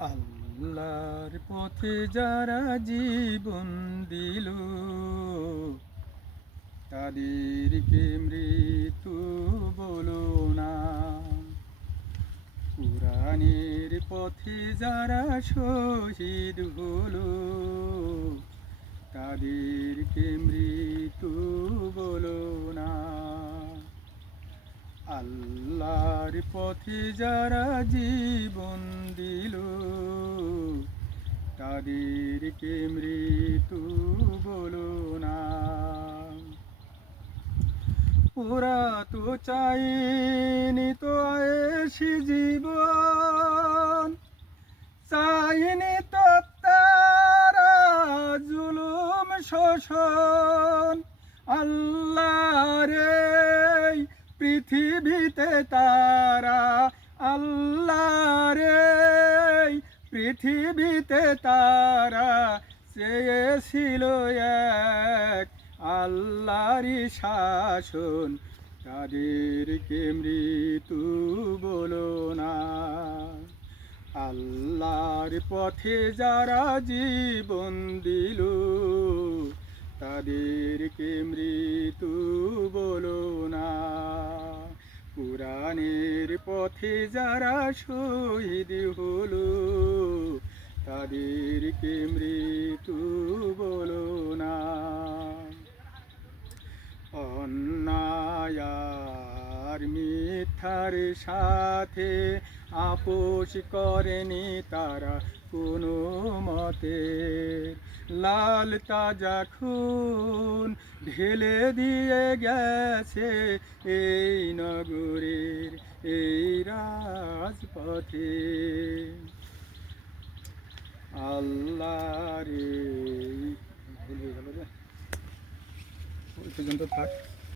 আল্লাহর পথে যারা জীবন দিল তাদেরকে মৃত্যু বলো না। কুরআনের পথে যারা শহীদ হলো তাদেরকে মৃত্যু বলো না। আল্লাহর পথে যারা জীবন দিল তাদেরকে মৃত্যু বলো না। ওরা তো চায়নি তো আয়েশি জীবন, চায়নি তো তারা জুলুম শোষণ। আল্লাহর এই পৃথিবীতে তারা, আল্লাহর এই পৃথিবীতে তারা চেয়েছিল এক আল্লাহরই শাসন, তাদেরকে মৃত্যু বলো না। আল্লাহর পথে যারা জীবন দিল তাদেরকে মৃত্যু বলো না। কুরআনের পথে যারা শহীদ হলো তাদেরকে মৃত্যু বলো না। অন্যায় আর মিথ্যার সাথে আপোষ করেনি তারা কোনো মতে। লাল তাজা খুন ঢেলে দিয়ে গেছে এই নগরের এই রাজপথে। আল্লাহর এই পর্যন্ত থাক।